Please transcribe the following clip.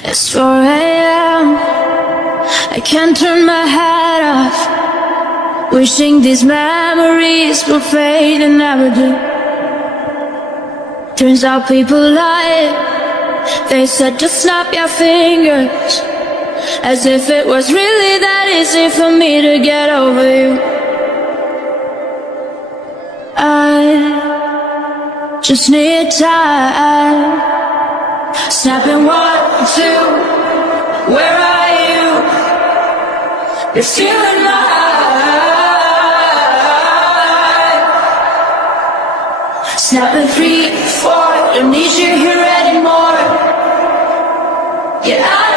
It's 4 a.m. I can't turn my head off, wishing these memories will fade and never do. Turns out people lied. They said just snap your fingers, as if it was really that easy for me to get over you. I just need time. Snapping 1, 2, where are you? You're stealing my heart. Snapping 3, 4, don't need you here anymore. Yeah,